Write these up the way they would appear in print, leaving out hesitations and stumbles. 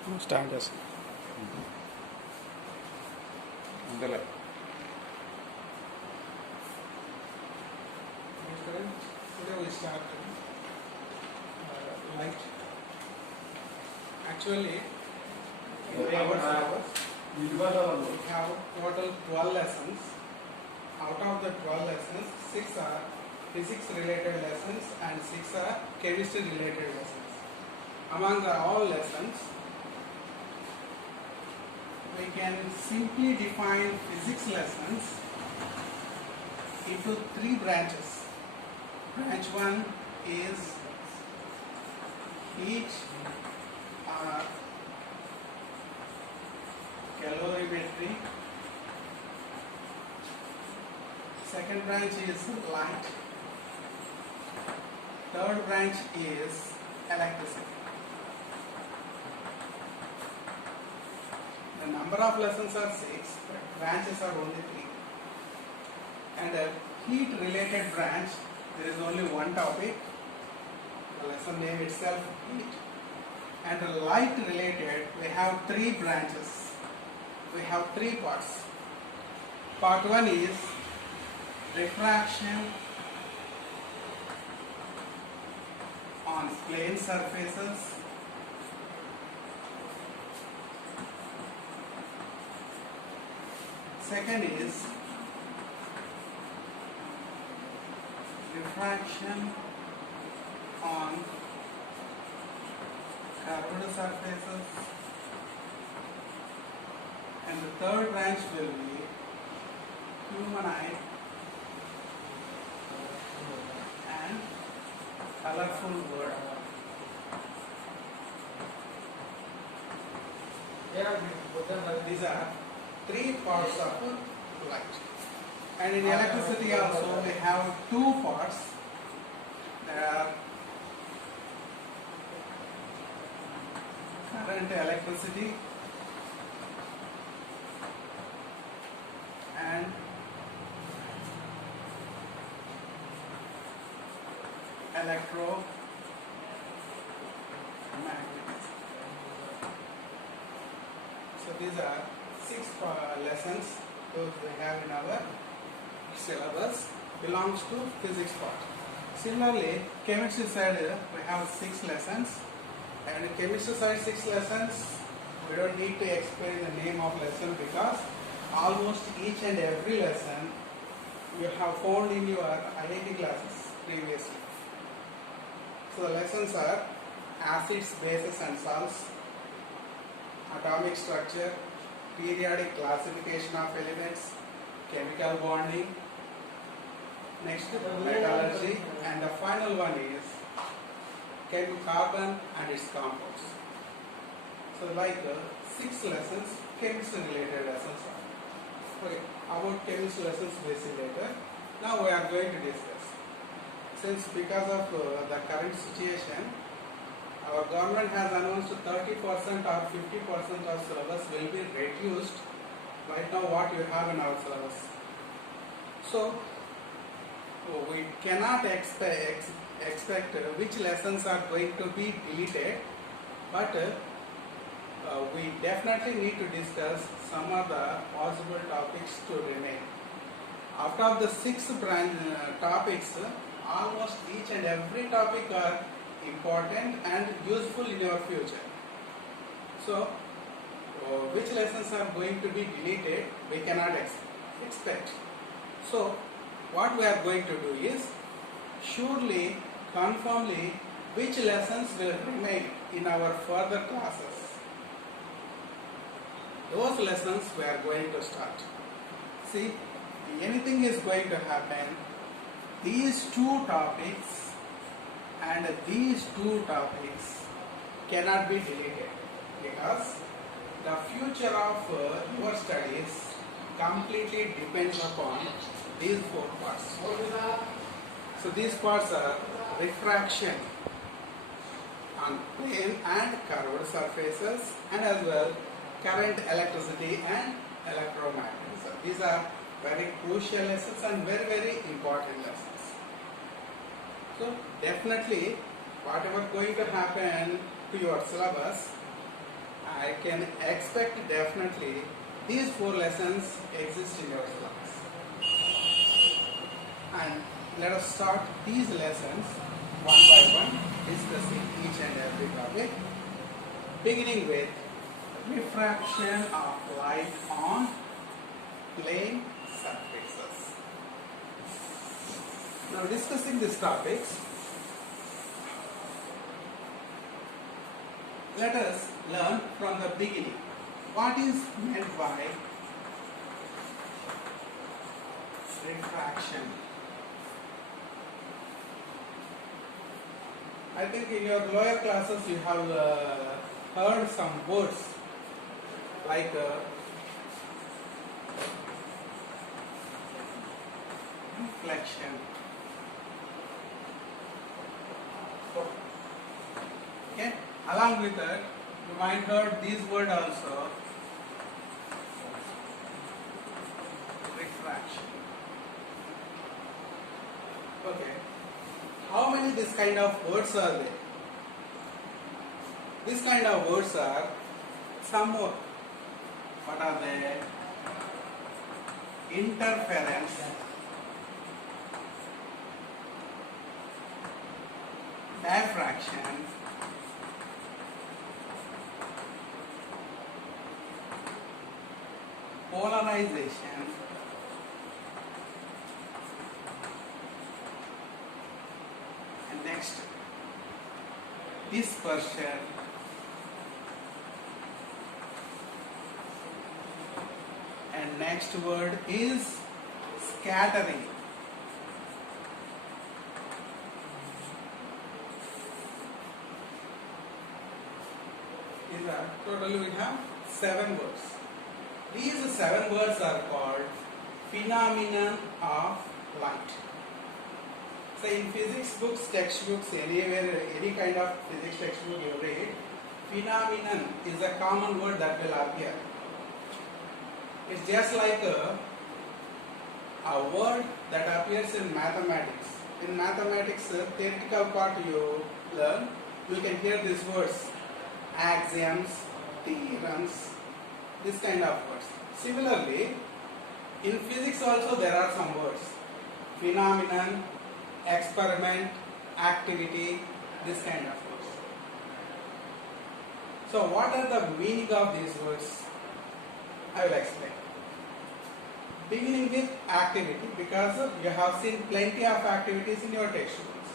Stand as. Today we start light. Actually, in our syllabus, we have total 12 lessons. Out of the 12 lessons, 6 are physics related lessons and 6 are chemistry related lessons. Among all lessons, we can simply define physics lessons into 3 branches. Branch 1 is heat or calorimetry. Second branch is light. Third branch is electricity. The number of lessons are 6, but branches are only 3. And a heat related branch, there is only one topic. The lesson name itself, heat. And the light related, we have 3 branches. We have 3 parts. Part 1 is refraction on plane surfaces. Second is refraction on curved surfaces, and the third branch will be human eye and colorful world. These are 3 parts of light. And in electricity also we have 2 parts. There are current electricity and electromagnetism. So these are 6 lessons those we have in our syllabus, belongs to physics part. Similarly, chemistry side we have 6 lessons, and in chemistry side 6 lessons, we don't need to explain the name of lesson because almost each and every lesson you have found in your IIT classes previously. So the lessons are acids, bases and salts, atomic structure, periodic classification of elements, chemical bonding, next metallurgy, and the final one is carbon and its compounds. So like 6 lessons, chemistry related lessons are. Okay, about chemistry lessons basic later. Now we are going to discuss. Since because of the current situation, our government has announced 30% or 50% of syllabus will be reduced. Right now what you have in our syllabus. So we cannot expect which lessons are going to be deleted, but we definitely need to discuss some of the possible topics to remain. Out of the 6 branch topics, almost each and every topic are important and useful in your future. So which lessons are going to be deleted, we cannot expect. So what we are going to do is surely, confirmly, which lessons will remain in our further classes. Those lessons we are going to start. See, anything is going to happen. These 2 topics and these 2 topics cannot be deleted because the future of your studies completely depends upon these 4 parts. So these parts are refraction on plane and curved surfaces, and as well current, electricity and electromagnetism. These are very crucial lessons and very, very important lessons. So definitely whatever going to happen to your syllabus, I can expect definitely these 4 lessons exist in your class. And let us start these lessons one by one, discussing each and every topic, beginning with refraction of light on plane surfaces. Now, discussing these topics, let us learn from the beginning. What is meant by refraction? I think in your lower classes you have heard some words like reflection. Okay. Along with that, you might heard this word also, refraction. Okay. How many this kind of words are there? This kind of words are some more. What are they? Interference, diffraction, polarization, and next dispersion, and next word is scattering. These are totally we have 7 words. These 7 words are called phenomenon of light. So in physics books, textbooks, anywhere, any kind of physics textbook you read, phenomenon is a common word that will appear. It's just like a word that appears in mathematics. In mathematics, theoretical part you learn, you can hear these words, axioms, theorems, this kind of words. Similarly, in physics also there are some words, phenomenon, experiment, activity, this kind of words. So what are the meaning of these words? I will explain. Beginning with activity, because you have seen plenty of activities in your textbooks.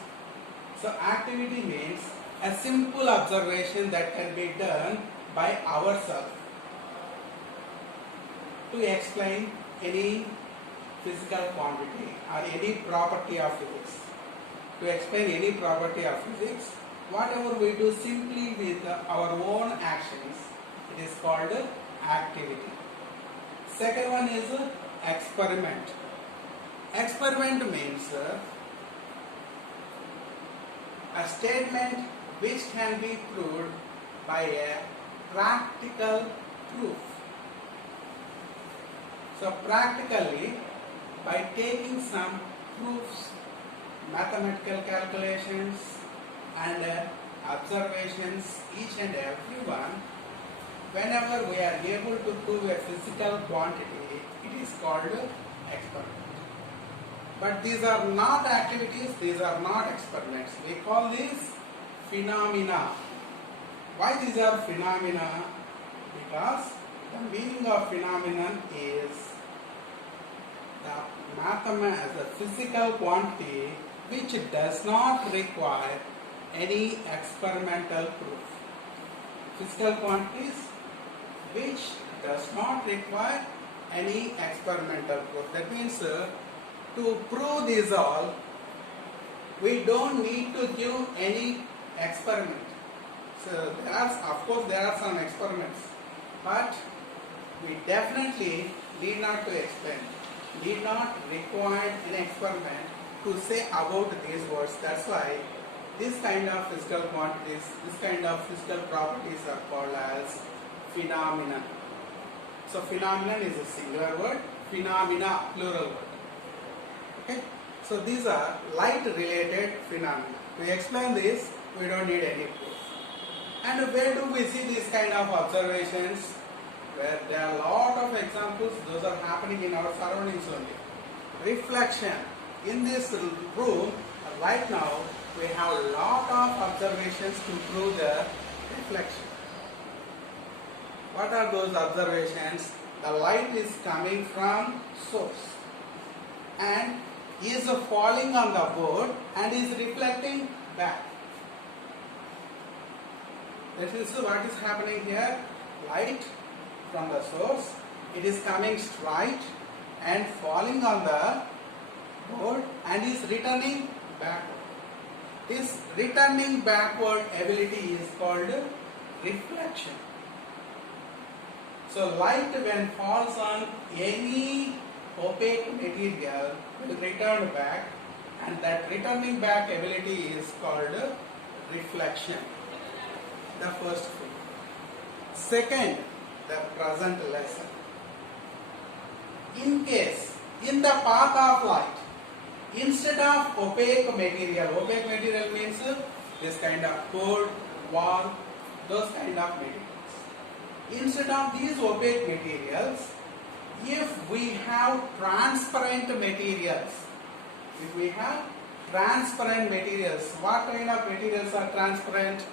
So activity means a simple observation that can be done by ourselves to explain any physical quantity or any property of physics. To explain any property of physics, whatever we do simply with our own actions, it is called activity. Second one is experiment. Experiment means a statement which can be proved by a practical proof. So practically, by taking some proofs, mathematical calculations and observations, each and every one, whenever we are able to prove a physical quantity, it is called experiment. But these are not activities, these are not experiments. We call these phenomena. Why these are phenomena? Because the meaning of phenomenon is the physical quantity which does not require any experimental proof. Physical quantities which does not require any experimental proof. That means to prove these all, we don't need to give any experiment. So of course there are some experiments, but we definitely need not to explain, need not require an experiment to say about these words. That's why this kind of physical quantities, this kind of physical properties are called as phenomenon. So phenomenon is a singular word, phenomena plural word. Okay? So these are light related phenomena. To explain this, we don't need any proof. And where do we see these kind of observations? Where there are a lot of examples, those are happening in our surroundings only. Reflection. In this room, right now, we have a lot of observations to prove the reflection. What are those observations? The light is coming from source and is falling on the board and is reflecting back. This is what is happening here. Light from the source, it is coming straight and falling on the board and is returning backward. This returning backward ability is called reflection. So light when falls on any opaque material will return back, and that returning back ability is called reflection. The first thing. Second, the present lesson. In case, in the path of light, instead of opaque material means this kind of code, wall, those kind of materials. Instead of these opaque materials, if we have transparent materials, what kind of materials are transparent?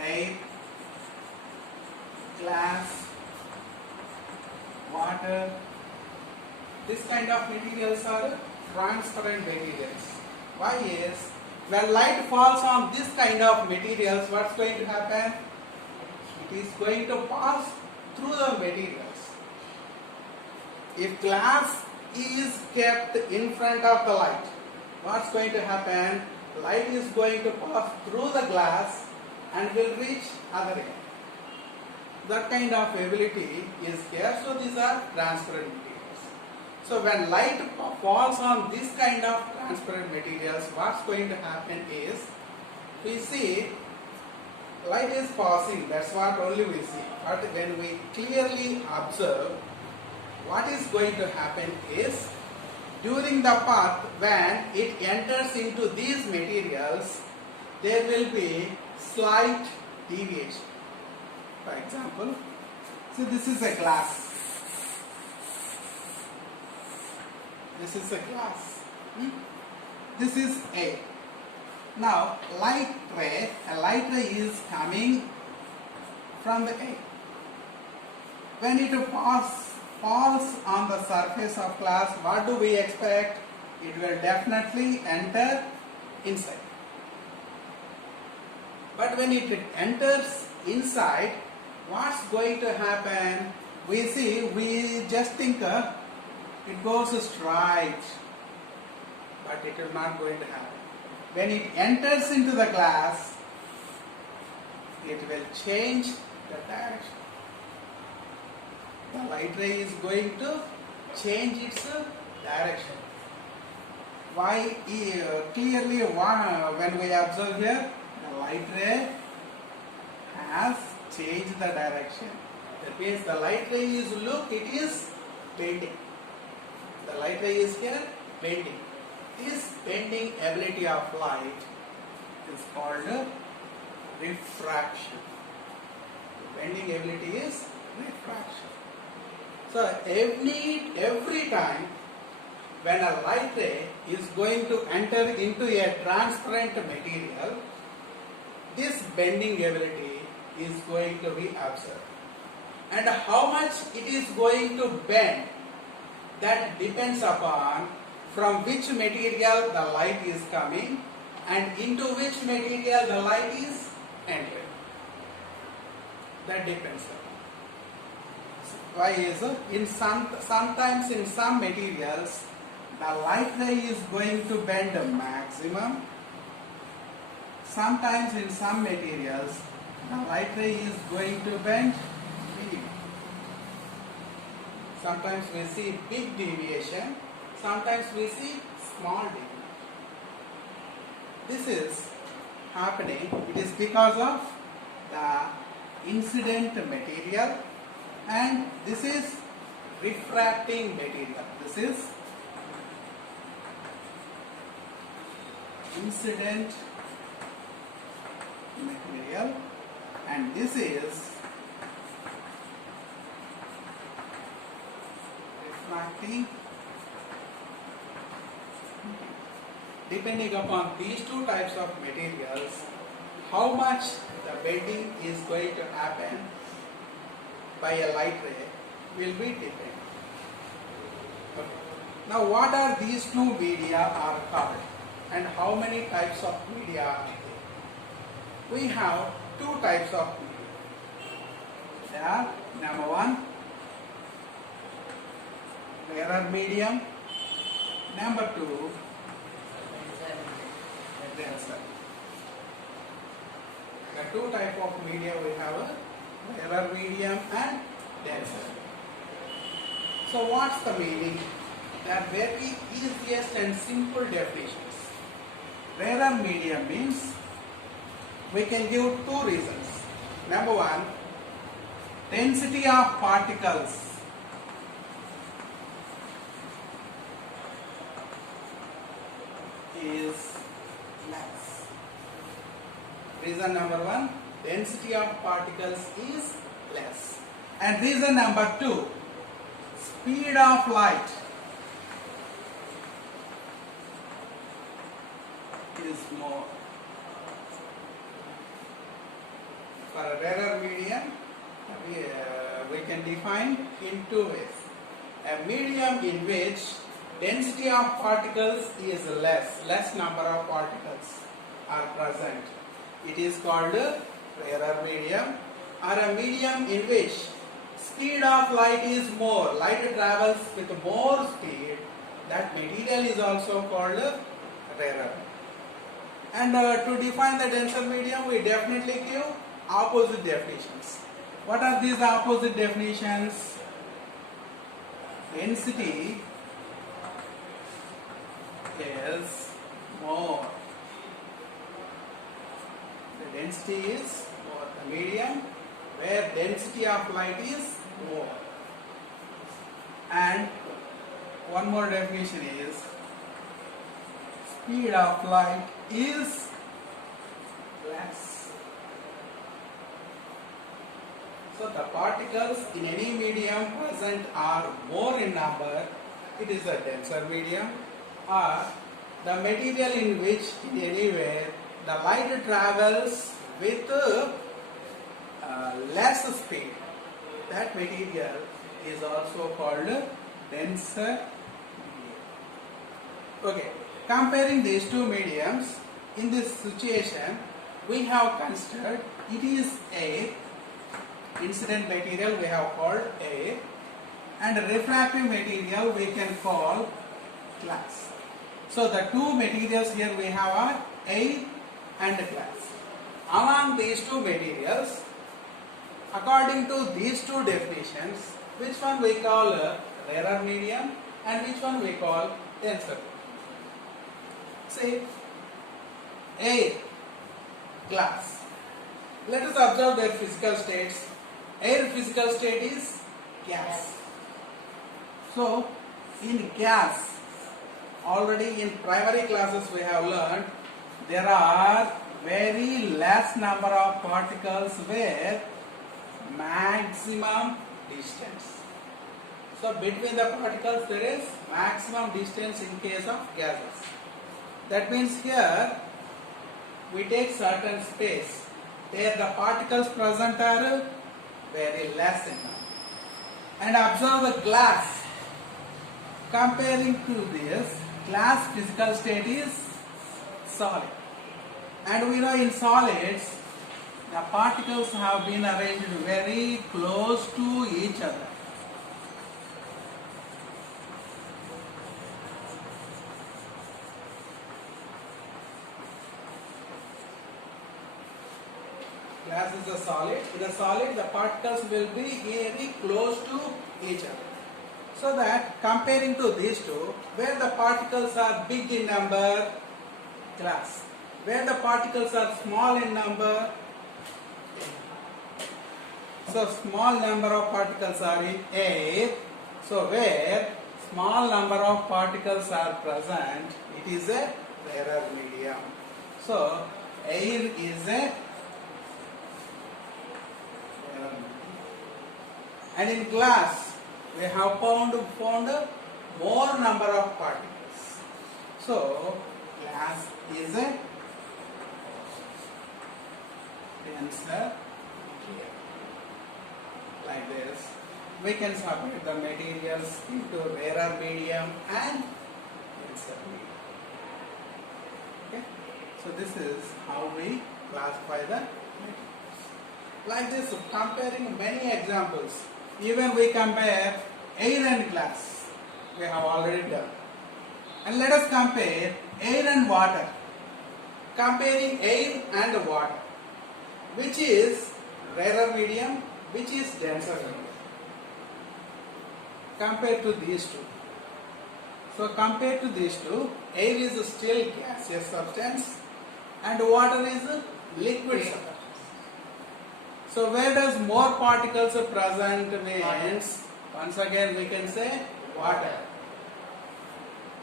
Air, glass, water. This kind of materials are transparent materials. Why is, when light falls on this kind of materials, what's going to happen? It is going to pass through the materials. If glass is kept in front of the light, what's going to happen? Light is going to pass through the glass and will reach other end. That kind of ability is here. So these are transparent materials. So when light falls on this kind of transparent materials, what's going to happen is, we see light is passing, that's what only we see. But when we clearly observe, what is going to happen is, during the path when it enters into these materials, there will be slight deviation. For example, so this is a glass. This is a glass. This is air. Now, a light ray is coming from the air. When it falls on the surface of glass, what do we expect? It will definitely enter inside. But when it enters inside, what's going to happen? We just think it goes straight, but it is not going to happen. When it enters into the glass, it will change the direction. The light ray is going to change its direction. Why? Clearly, when we observe here, the light ray has changed the direction. That means the light ray is, look, it is bending. The light ray is here bending. This bending ability of light is called refraction. The bending ability is refraction. So every time when a light ray is going to enter into a transparent material, this bending ability is going to be observed. And how much it is going to bend, that depends upon from which material the light is coming and into which material the light is entering. That depends upon. Why is sometimes in some materials the light ray is going to bend a maximum. Sometimes in some materials the light ray is going to bend minimum. Sometimes we see big deviation, sometimes we see small deviation. This is happening, it is because of the incident material, and this is refracting material. This is incident and this is refracting. Depending upon these two types of materials, how much the bending is going to happen by a light ray will be different. Okay. Now what are these two media are called and how many types of media are there? We have two types of media. They are number one, rarer medium, number two, denser. The two type of media we have a rarer medium and denser. So what's the meaning? They are very easiest and simple definitions. Rarer medium means we can give two reasons. Number one, density of particles is less. Reason number one, density of particles is less. And reason number two, speed of light is more. For a rarer medium, we can define in two ways. A medium in which density of particles is less number of particles are present. It is called a rarer medium, or a medium in which speed of light is more, light travels with more speed, that material is also called rarer. And to define the denser medium, we definitely give opposite definitions. What are these opposite definitions? Density is more. The density is more. The medium where density of light is more. And one more definition is speed of light is less. So the particles in any medium present are more in number, it is a denser medium, or the material in which in any way the light travels with less speed, that material is also called denser medium. Okay, comparing these two mediums, in this situation we have considered it is air, incident material we have called air, and refractive material we can call glass. So the two materials here we have are air and glass. Among these two materials, according to these two definitions, which one we call a rarer medium and which one we call denser? Say air, glass. Let us observe their physical states. Air physical state is gas. So in gas, already in primary classes we have learned there are very less number of particles with maximum distance. So between the particles there is maximum distance in case of gases. That means here we take certain space, there the particles present are very less in number. And observe the glass. Comparing to this, glass physical state is solid. And we know in solids, the particles have been arranged very close to each other. Glass is a solid. In a solid, the particles will be very close to each other. So that comparing to these two, where the particles are big in number, glass. Where the particles are small in number, so small number of particles are in air. So where small number of particles are present, it is a rarer medium. So air is a And in glass, we have found more number of particles. So, glass is a denser material. Like this, we can separate the materials into rarer medium and denser medium. Okay? So, this is how we classify the materials. Like this, comparing many examples, even we compare air and glass, we have already done. And let us compare air and water. Comparing air and water, which is rarer medium, which is denser medium. Compared to these two. So compared to these two, air is still gaseous substance and water is liquid substance. So where does more particles present means, once again we can say water.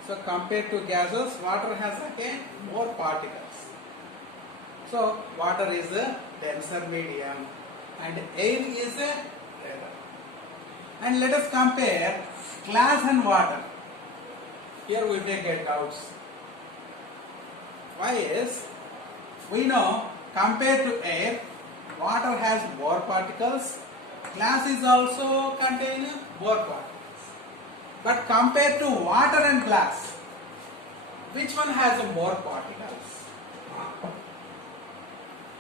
So compared to gases, water has again more particles. So water is a denser medium and air is a rarer. And let us compare glass and water. Here we may get doubts. Why is, we know compared to air, water has more particles, glass is also contain more particles. But compared to water and glass, which one has more particles?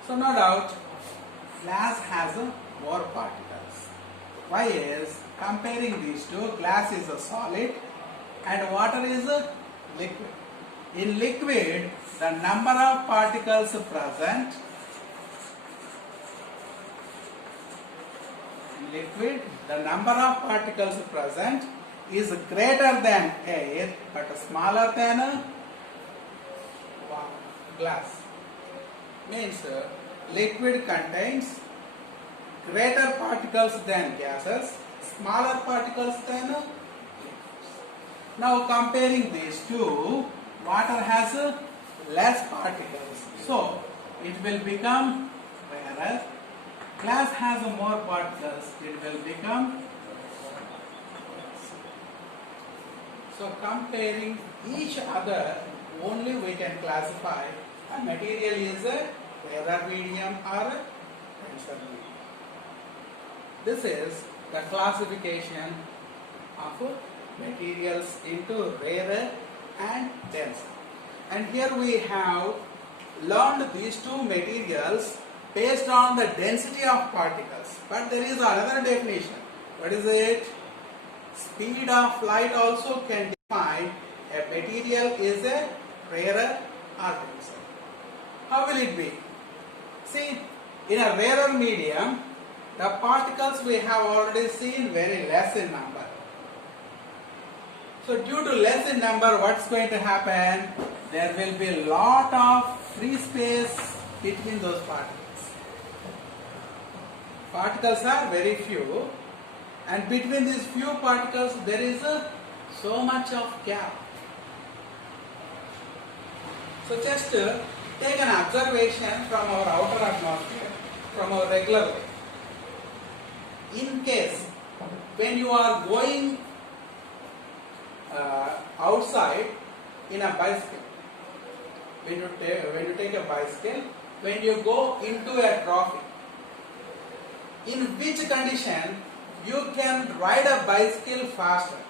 So no doubt, glass has more particles. Why is, comparing these two, glass is a solid and water is a liquid. In liquid, the number of particles present is greater than air but smaller than glass. Means liquid contains greater particles than gases, smaller particles than liquids. Now comparing these two, water has less particles, so it will become rarer. Glass has more particles, it will become. So comparing each other, only we can classify a material is a rarer medium or a denser medium. This is the classification of materials into rarer and denser. And here we have learned these two materials based on the density of particles. But there is another definition. What is it? Speed of light also can define a material is a rarer or denser. How will it be? See, in a rarer medium, the particles we have already seen very less in number. So due to less in number, what's going to happen? There will be a lot of free space between those particles. Particles are very few, and between these few particles there is so much of gap. So just take an observation from our outer atmosphere, from our regular life. In case when you are going outside in a bicycle, when you take a bicycle, when you go into a traffic, in which condition you can ride a bicycle faster?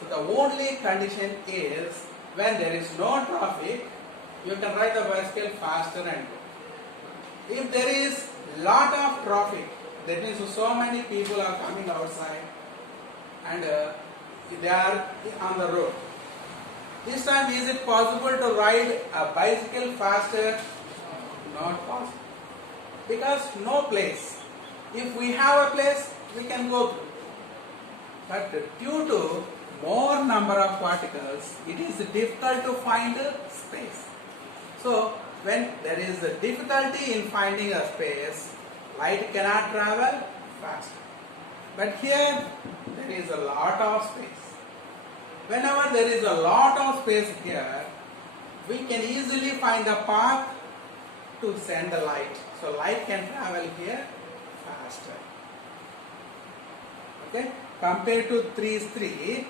So the only condition is when there is no traffic, you can ride the bicycle faster and go. If there is lot of traffic, that means so many people are coming outside and they are on the road. This time is it possible to ride a bicycle faster? Not possible. Because no place. If we have a place, we can go through. But due to more number of particles, it is difficult to find a space. So when there is a difficulty in finding a space, light cannot travel fast. But here there is a lot of space. Whenever there is a lot of space here, we can easily find a path to send the light. So light can travel here faster. Okay, compared to 3 is 3,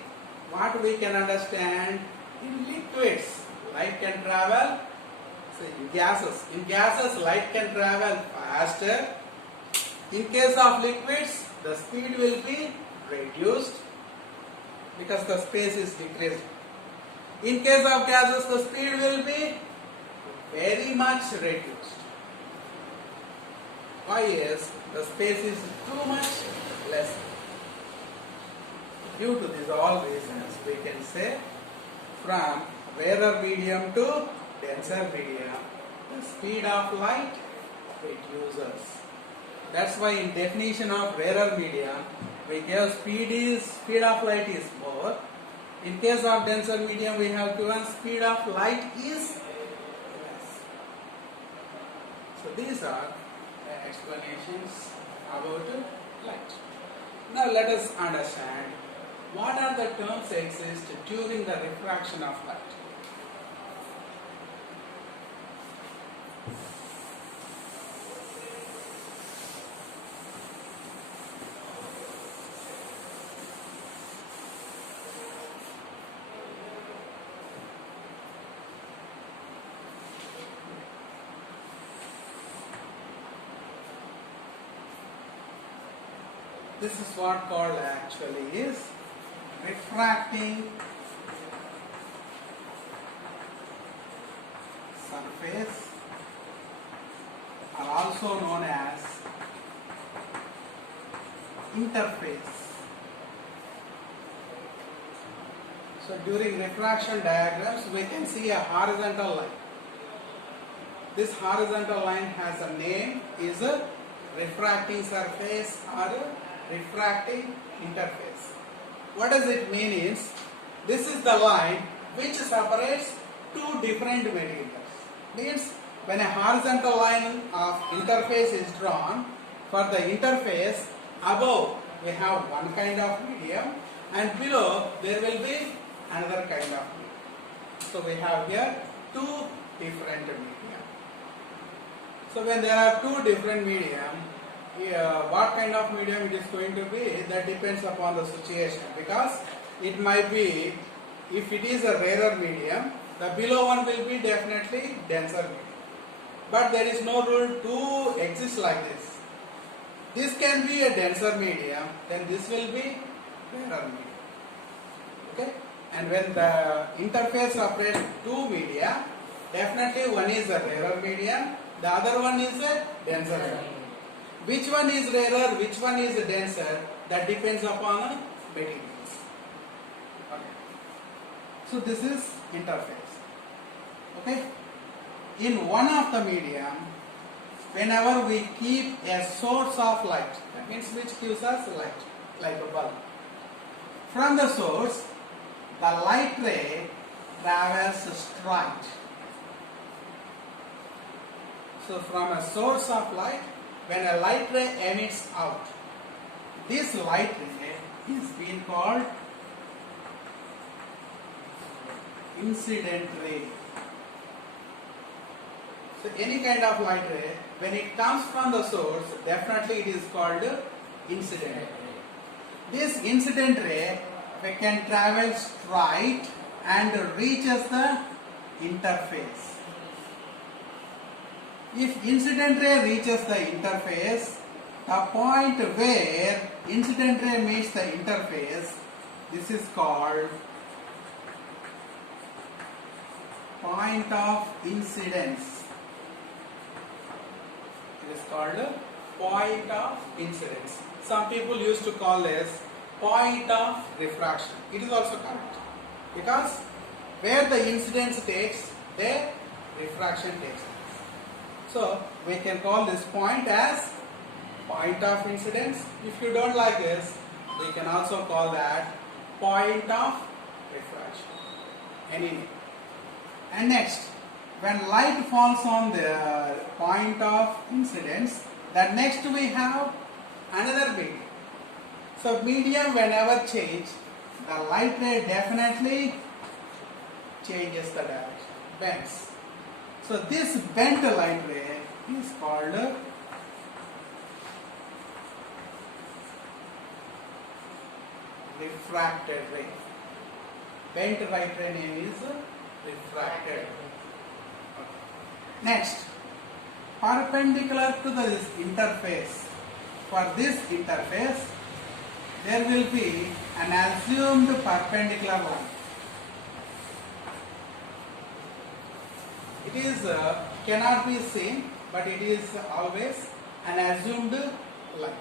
what we can understand, in liquids, light can travel, say in gases light can travel faster. In case of liquids, the speed will be reduced because the space is decreased. In case of gases, the speed will be very much reduced. Why is the space is too much less? Due to these all reasons, we can say from rarer medium to denser medium, the speed of light reduces. That's why in definition of rarer medium, we give speed of light is more. In case of denser medium, we have given speed of light is less. So these are the explanations about light. Now let us understand what are the terms exist during the refraction of light. This is what called actually is refracting surface, are also known as interface. So during refraction diagrams, we can see a horizontal line. This horizontal line has a name, is a refracting surface or a refracting interface. What does it mean is, this is the line which separates two different materials. Means when a horizontal line of interface is drawn, for the interface above we have one kind of medium and below there will be another kind of medium. So we have here two different medium. So when there are two different medium, what kind of medium it is going to be, that depends upon the situation, because it might be, if it is a rarer medium, the below one will be definitely denser medium. But there is no rule to exist like this. This can be a denser medium, then this will be rarer medium. Okay? And when the interface separates two media, definitely one is a rarer medium, the other one is a denser medium. Which one is rarer, which one is denser, that depends upon materials. Okay. So this is interface. Okay. In one of the medium, whenever we keep a source of light, that means which gives us light, like a bulb. From the source, the light ray travels straight. So from a source of light, when a light ray emits out, this light ray is being called incident ray. So any kind of light ray, when it comes from the source, definitely it is called incident ray. This incident ray can travel straight and reaches the interface. If incident ray reaches the interface, the point where incident ray meets the interface, this is called point of incidence. It is called point of incidence. Some people used to call this point of refraction. It is also correct, because where the incidence takes, there refraction takes. So we can call this point as point of incidence. If you don't like this, we can also call that point of refraction. Any name. And next, when light falls on the point of incidence, that next we have another medium. So medium whenever change, the light ray definitely changes the direction, bends. So this bent light ray is called refracted ray. Bent right ray name is refracted. Next, perpendicular to this interface. For this interface, there will be an assumed perpendicular line. It is cannot be seen, but it is always an assumed line.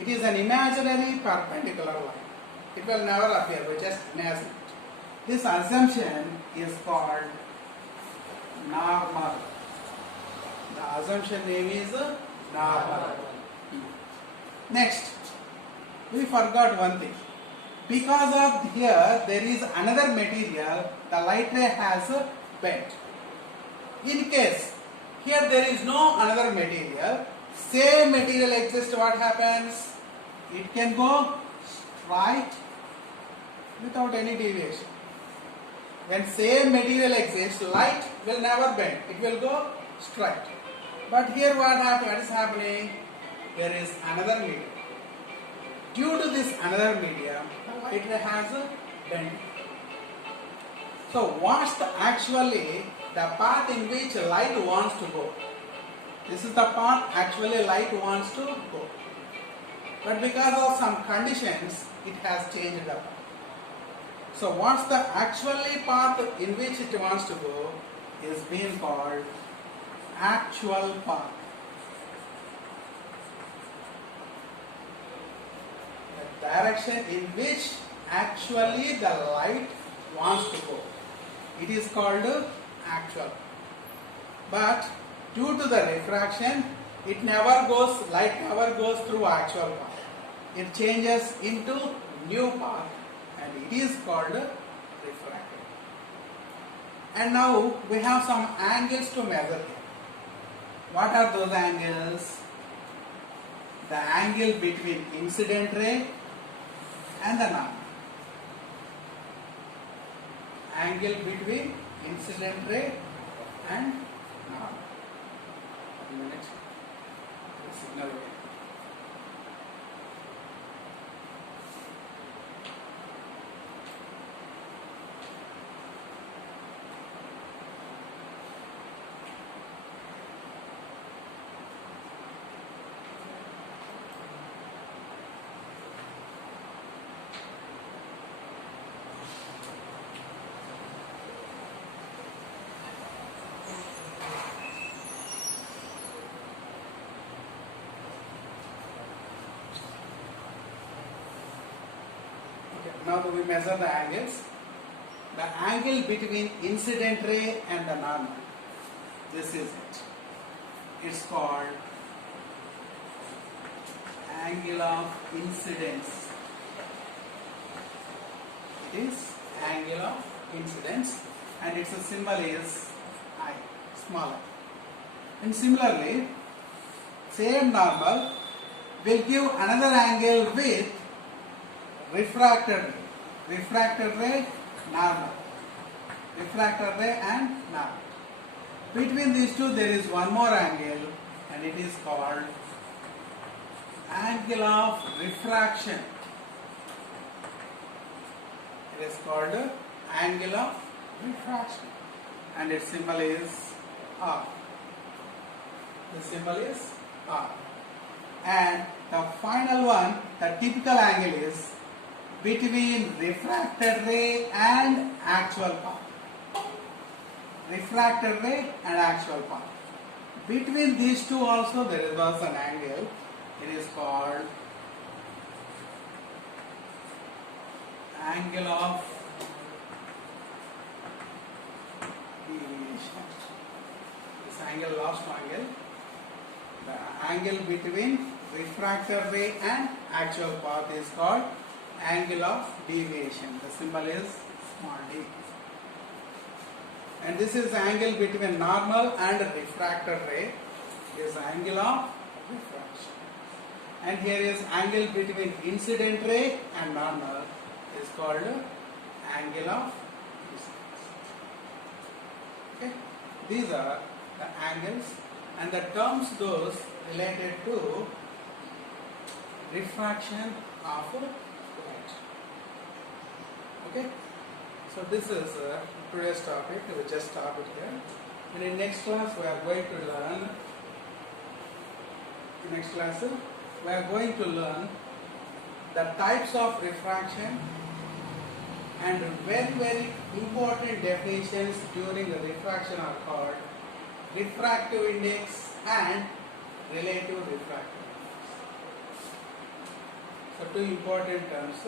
It is an imaginary perpendicular line. It will never appear, but just imagine it. This assumption is called normal. The assumption name is normal. Next, we forgot one thing. Because of here there is another material, the light ray has bent. In case here there is no another material, same material exists, what happens? It can go straight without any deviation. When same material exists, light will never bend, it will go straight. But here what is happening? There is another medium. Due to this another medium, it has a bend. So what's actually the path in which light wants to go? This is the path actually light wants to go. But because of some conditions, it has changed the path. So what's the actually path in which it wants to go is being called actual path. The direction in which actually the light wants to go. It is called actual. But due to the refraction, light never goes through actual path. It changes into new path and it is called refracted. And now we have some angles to measure here. What are those angles? The angle between incident ray and the normal. Angle between incident ray and normal. 1 minute. Signal ray. Now we measure the angles. The angle between incident ray and the normal. This is it. It's called angle of incidence. It is angle of incidence and its symbol is I, small I. And similarly, same normal will give another angle with refracted ray, normal. Refracted ray and normal. Between these two there is one more angle and it is called angle of refraction. It is called angle of refraction and its symbol is R. The symbol is R. And the final one, the typical angle is between refracted ray and actual path. Refracted ray and actual path. Between these two also there was an angle. It is called angle of deviation. This angle, last angle, the angle between refracted ray and actual path is called angle of deviation. The symbol is small d. And this is the angle between normal and refracted ray. Is angle of refraction. And here is angle between incident ray and normal is called angle of incidence. Okay. These are the angles and the terms those related to refraction of light. Okay, so this is today's topic. We just stop it here, and in next class we are going to learn. In next class we are going to learn the types of refraction and very important definitions during the refraction are called refractive index and relative refractive index. So two important terms,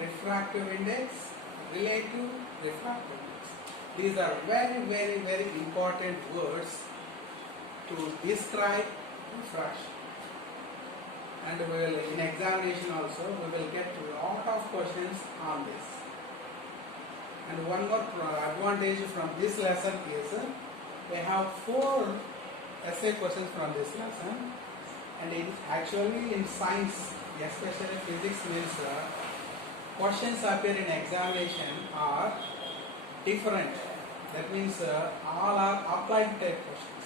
refractive index, relative refractive index. These are very important words to describe refraction. And we will, in examination also, we will get a lot of questions on this. And one more advantage from this lesson is we have 4 essay questions from this lesson, and actually in science, especially physics, means questions appear in examination are different. That means all are applied type questions.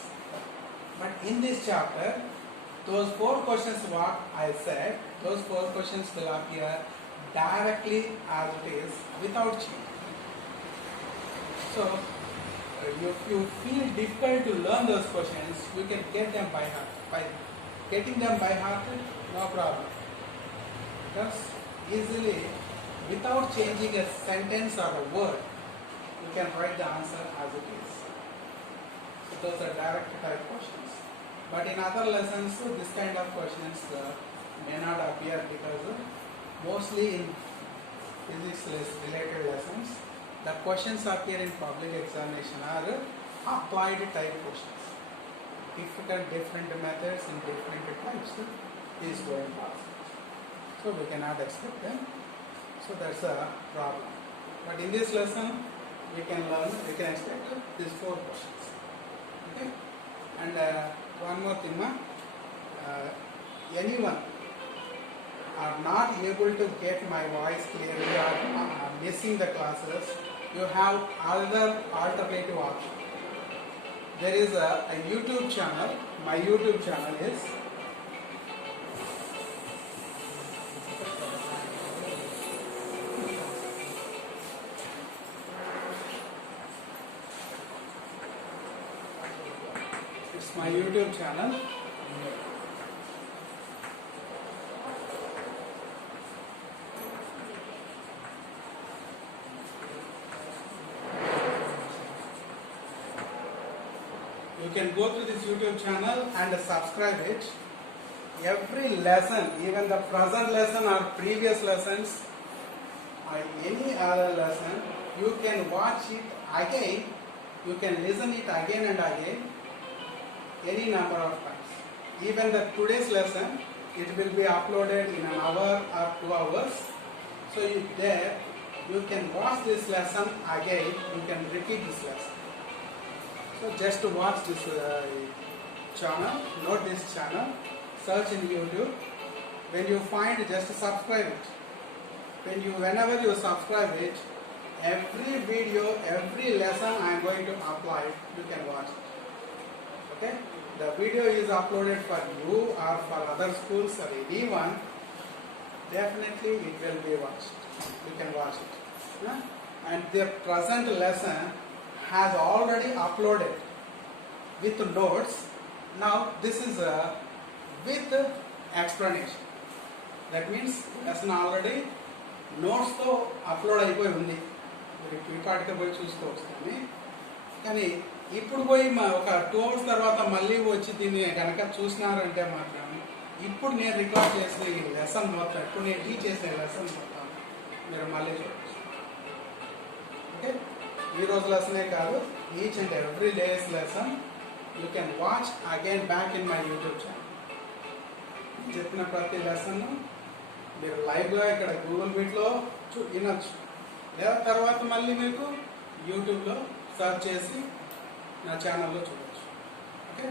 But in this chapter, those 4 questions what I said, those 4 questions will appear directly as it is without change. So if you feel difficult to learn those questions, you can get them by heart. By getting them by heart, no problem. Because easily, without changing a sentence or a word, you can write the answer as it is. So those are direct type questions. But in other lessons, this kind of questions may not appear because mostly in physics related lessons, the questions appear in public examination are applied type questions. Different methods and different types is going on. So we cannot expect them. So that's a problem. But in this lesson, we can expect these 4 questions. Okay? And one more thing, anyone are not able to get my voice clearly or missing the classes, you have other alternative option. There is a YouTube channel. My YouTube channel is my YouTube channel. You can go to this YouTube channel and subscribe it. Every lesson, even the present lesson or previous lessons or any other lesson, you can watch it again. You can listen it again and again. Any number of times. Even the today's lesson, it will be uploaded in an hour or 2 hours. So you can watch this lesson again. You can repeat this lesson. So just to watch this channel, note this channel, search in YouTube. When you find, just subscribe it. Whenever you subscribe it, every video, every lesson I am going to apply, you can watch it. Okay? The video is uploaded for you or for other schools or anyone. Definitely it will be watched. You can watch it. Yeah? And the present lesson has already uploaded with notes. Now this is with explanation. That means lesson already notes to upload అయిపోయి ఉంది. మీరు పీపాటికి పోయి చూసుకోవచ్చు. కానీ ఇప్పుడు పోయి ఒక 2 hours తర్వాత మళ్ళీ వచ్చి దీన్ని కనుక చూసినారంటే మాత్రం ఇప్పుడు నేను రికార్డ్ చేసిన ఈ లెసన్ మొత్తం, ఇప్పుడు నేను టీచ్ చేసిన లెసన్ మొత్తం మీరు మళ్ళీ చూడవచ్చు. ఓకే, ఈ రోజు లెసనే కాదు, each and every days lesson you can watch again back in my YouTube channel. చెప్పిన ప్రతి లెసన్ మీరు లైవ్గా ఇక్కడ గూగుల్ మీట్లో వినొచ్చు, లేదా తర్వాత మళ్ళీ మీకు యూట్యూబ్లో సర్చ్ చేసి నా ఛానల్లో చూడవచ్చు. ఓకే.